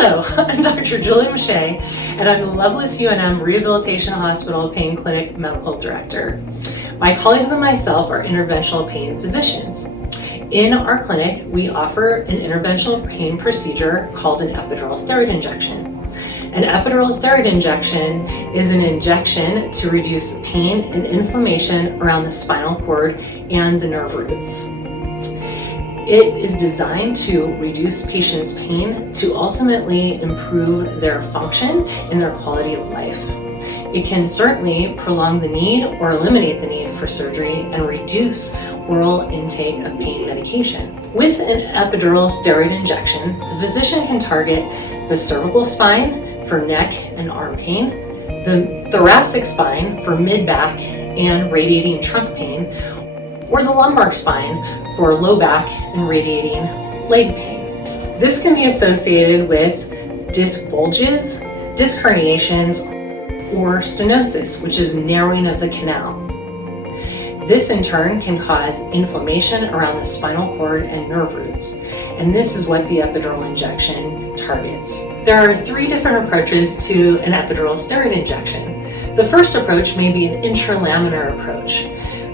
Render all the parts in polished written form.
Hello, I'm Dr. Julie Muche, and I'm the Lovelace UNM Rehabilitation Hospital Pain Clinic Medical Director. My colleagues and myself are interventional pain physicians. In our clinic, we offer an interventional pain procedure called an epidural steroid injection. An epidural steroid injection is an injection to reduce pain and inflammation around the spinal cord and the nerve roots. It is designed to reduce patients' pain to ultimately improve their function and their quality of life. It can certainly prolong the need or eliminate the need for surgery and reduce oral intake of pain medication. With an epidural steroid injection, the physician can target the cervical spine for neck and arm pain, the thoracic spine for mid-back and radiating trunk pain, or the lumbar spine for low back and radiating leg pain. This can be associated with disc bulges, disc herniations, or stenosis, which is narrowing of the canal. This in turn can cause inflammation around the spinal cord and nerve roots, and this is what the epidural injection targets. There are 3 different approaches to an epidural steroid injection. The first approach may be an intralaminar approach,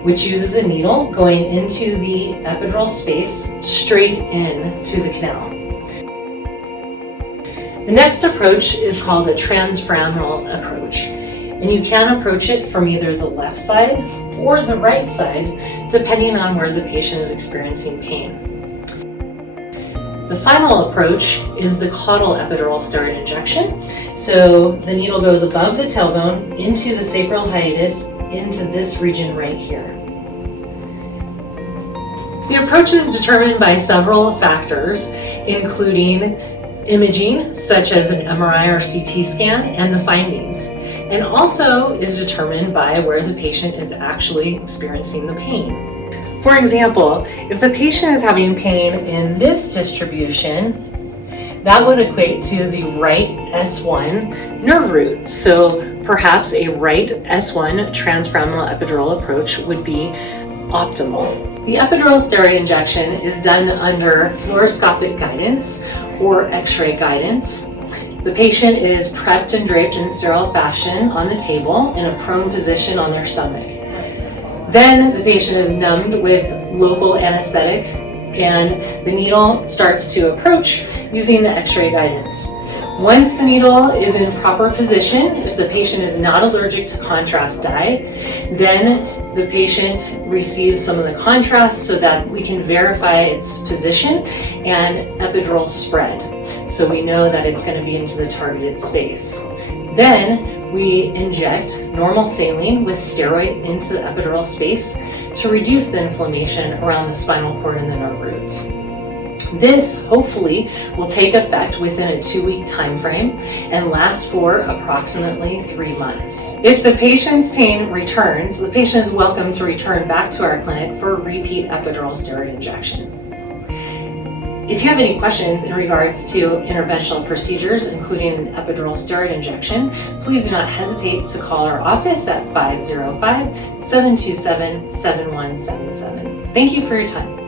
which uses a needle going into the epidural space straight into the canal. The next approach is called a transfemoral approach, and you can approach it from either the left side or the right side, depending on where the patient is experiencing pain. The final approach is the caudal epidural steroid injection. So the needle goes above the tailbone into the sacral hiatus into this region right here. The approach is determined by several factors, including imaging, such as an MRI or CT scan, and the findings, and also is determined by where the patient is actually experiencing the pain. For example, if the patient is having pain in this distribution, that would equate to the right S1 nerve root. So perhaps a right S1 transfemoral epidural approach would be optimal. The epidural steroid injection is done under fluoroscopic guidance or X-ray guidance. The patient is prepped and draped in sterile fashion on the table in a prone position on their stomach. Then the patient is numbed with local anesthetic, and the needle starts to approach using the X-ray guidance. Once the needle is in proper position, if the patient is not allergic to contrast dye, then the patient receives some of the contrast so that we can verify its position and epidural spread. So we know that it's going to be into the targeted space. Then we inject normal saline with steroid into the epidural space to reduce the inflammation around the spinal cord and the nerve roots. This hopefully will take effect within a 2-week time frame and last for approximately 3 months. If the patient's pain returns, the patient is welcome to return back to our clinic for a repeat epidural steroid injection. If you have any questions in regards to interventional procedures, including an epidural steroid injection, please do not hesitate to call our office at 505-727-7177. Thank you for your time.